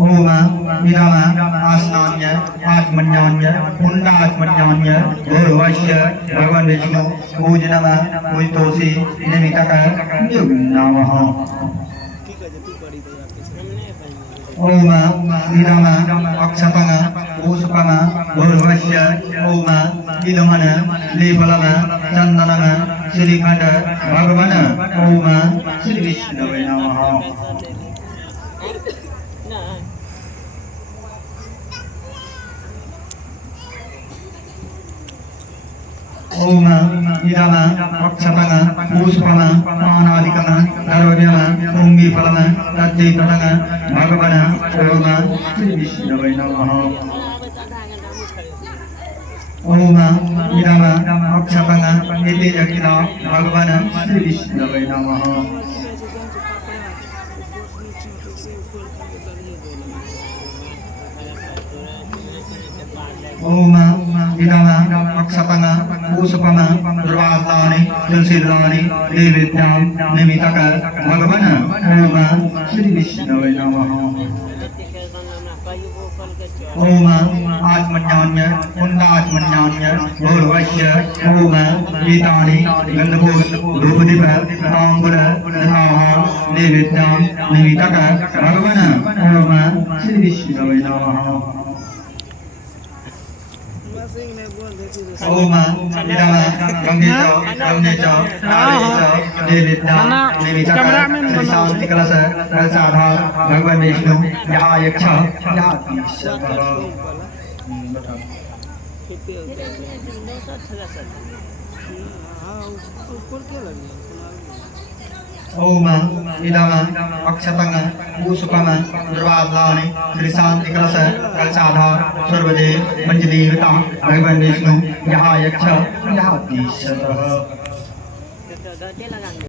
ओम इदम आसनान्य आत्मन्यान्य पुण्डात्मन्यान्य भूर्भुवस्य भगवान विष्णु पूज नमः पूजितोषि निमित्तक नमः। ओम इदम अक्षतंग पुष्पम भूर्भुवस्य ओम इदमन लेपलम चंदनम श्रीखंड भगवान ओम श्री विष्णवे नमः। ओम इदम अक्षतंग पुष्पम पानादिकम द्रव्यम पुंगीफलम तज्जैतंग भगवान ओम श्री विष्णवे नमः। ओम इदम अक्षतंग इति जकिल भगवान श्री विष्णवे नमः। ओम इदम अक्षतंग पुष्पम दुर्वासानि तुलसीदलानि देवीभ्यां निमित्तक भगवान ओम श्री विष्णवे नमः। ओम आत्मन्यान्य पुण्डात्मन्यान्य भूर्भुवस्य ओम गीतानि गन्धपूर धूपदीप ताम्बूल धामः देवीभ्यां निमित्तक भगवान ओम श्री विष्णवे नमः। ओम इदम गंगेच देवीभ्यां निमित्तक शांति कलश कलशाधार भगवान विष्णु यक्ष ओम इदम अक्षतंग पुष्पम दुर्वासानि श्री शांति कलश कलशाधार सर्वदेव पंचदेवता भगवान विष्णु यक्ष